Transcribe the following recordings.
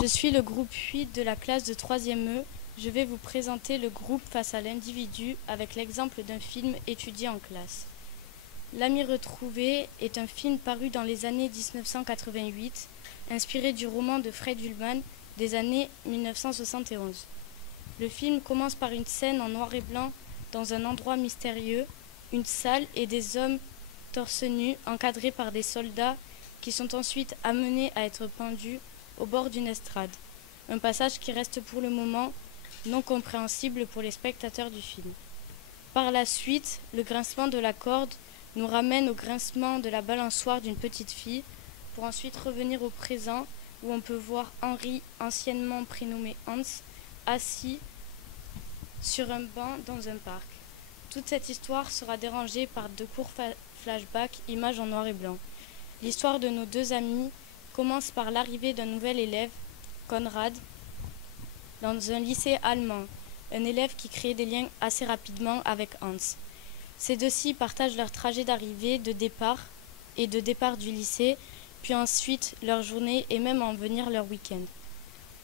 Je suis le groupe 8 de la classe de 3e E. Je vais vous présenter le groupe face à l'individu avec l'exemple d'un film étudié en classe. L'ami retrouvé est un film paru dans les années 1988, inspiré du roman de Fred Ullman des années 1971. Le film commence par une scène en noir et blanc dans un endroit mystérieux, une salle et des hommes torse nu encadrés par des soldats qui sont ensuite amenés à être pendus au bord d'une estrade. Un passage qui reste pour le moment non compréhensible pour les spectateurs du film. Par la suite, le grincement de la corde nous ramène au grincement de la balançoire d'une petite fille, pour ensuite revenir au présent où on peut voir Henri, anciennement prénommé Hans, assis sur un banc dans un parc. Toute cette histoire sera dérangée par de courts flashbacks, images en noir et blanc. L'histoire de nos deux amis commence par l'arrivée d'un nouvel élève, Konrad, dans un lycée allemand, un élève qui crée des liens assez rapidement avec Hans. Ces deux-ci partagent leur trajet d'arrivée, de départ du lycée, puis ensuite leur journée et même en venir leur week-end.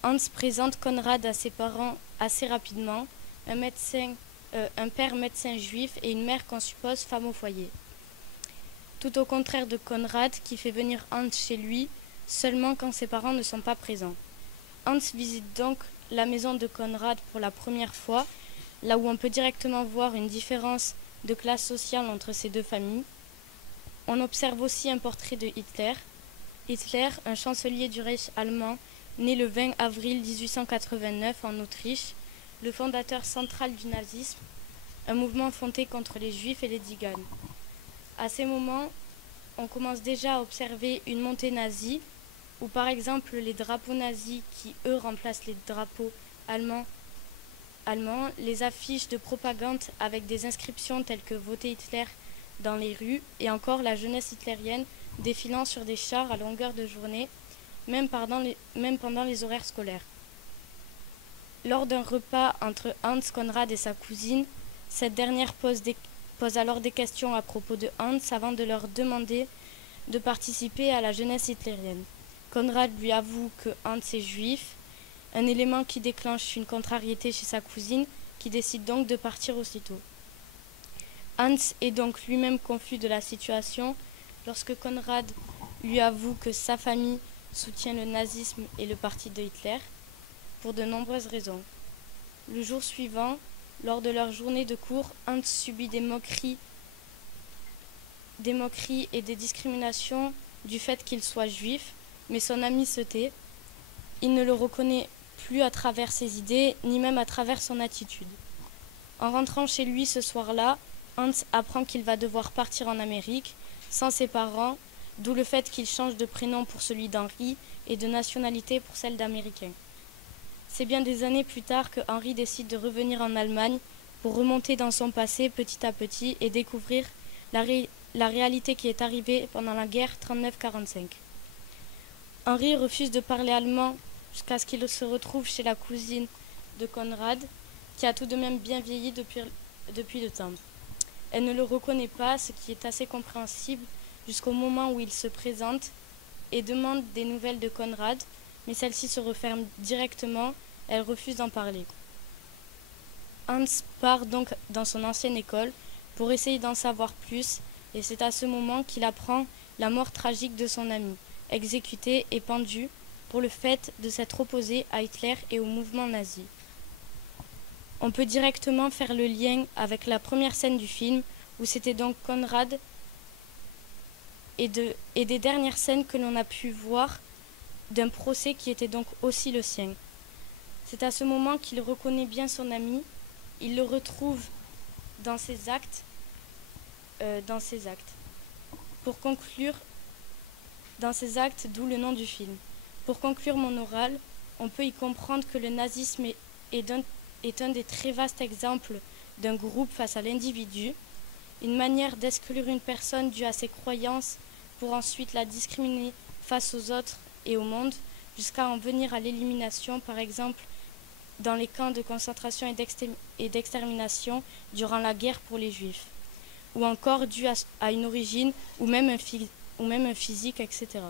Hans présente Konrad à ses parents assez rapidement, un père médecin juif et une mère qu'on suppose femme au foyer. Tout au contraire de Konrad qui fait venir Hans chez lui seulement quand ses parents ne sont pas présents. Hans visite donc la maison de Konrad pour la première fois, là où on peut directement voir une différence de classe sociale entre ces deux familles. On observe aussi un portrait de Hitler. Hitler, un chancelier du Reich allemand, né le 20 avril 1889 en Autriche, le fondateur central du nazisme, un mouvement fondé contre les juifs et les tziganes. À ces moments, on commence déjà à observer une montée nazie, où par exemple les drapeaux nazis qui, eux, remplacent les drapeaux allemands, les affiches de propagande avec des inscriptions telles que « Votez Hitler » dans les rues, et encore la jeunesse hitlérienne défilant sur des chars à longueur de journée, même pendant les horaires scolaires. Lors d'un repas entre Hans, Konrad et sa cousine, cette dernière pose alors des questions à propos de Hans avant de leur demander de participer à la jeunesse hitlérienne. Konrad lui avoue que Hans est juif, un élément qui déclenche une contrariété chez sa cousine, qui décide donc de partir aussitôt. Hans est donc lui-même confus de la situation lorsque Konrad lui avoue que sa famille soutient le nazisme et le parti de Hitler, pour de nombreuses raisons. Le jour suivant, lors de leur journée de cours, Hans subit des moqueries et des discriminations du fait qu'il soit juif, mais son ami se tait. Il ne le reconnaît plus à travers ses idées, ni même à travers son attitude. En rentrant chez lui ce soir-là, Hans apprend qu'il va devoir partir en Amérique, sans ses parents, d'où le fait qu'il change de prénom pour celui d'Henri et de nationalité pour celle d'Américain. C'est bien des années plus tard que Henri décide de revenir en Allemagne pour remonter dans son passé petit à petit et découvrir la réalité qui est arrivée pendant la guerre 39-45. Henri refuse de parler allemand jusqu'à ce qu'il se retrouve chez la cousine de Konrad, qui a tout de même bien vieilli depuis le temps. Elle ne le reconnaît pas, ce qui est assez compréhensible, jusqu'au moment où il se présente et demande des nouvelles de Konrad, mais celle-ci se referme directement, elle refuse d'en parler. Hans part donc dans son ancienne école pour essayer d'en savoir plus, et c'est à ce moment qu'il apprend la mort tragique de son ami, exécuté et pendu pour le fait de s'être opposé à Hitler et au mouvement nazi. On peut directement faire le lien avec la première scène du film, où c'était donc Konrad, et des dernières scènes que l'on a pu voir d'un procès qui était donc aussi le sien. C'est à ce moment qu'il reconnaît bien son ami, il le retrouve dans ses actes. Pour conclure, dans ses actes, d'où le nom du film. Pour conclure mon oral, on peut y comprendre que le nazisme est un des très vastes exemples d'un groupe face à l'individu, une manière d'exclure une personne due à ses croyances pour ensuite la discriminer face aux autres et au monde, jusqu'à en venir à l'élimination, par exemple dans les camps de concentration et d'extermination durant la guerre pour les Juifs, ou encore dû à une origine ou même un physique, etc.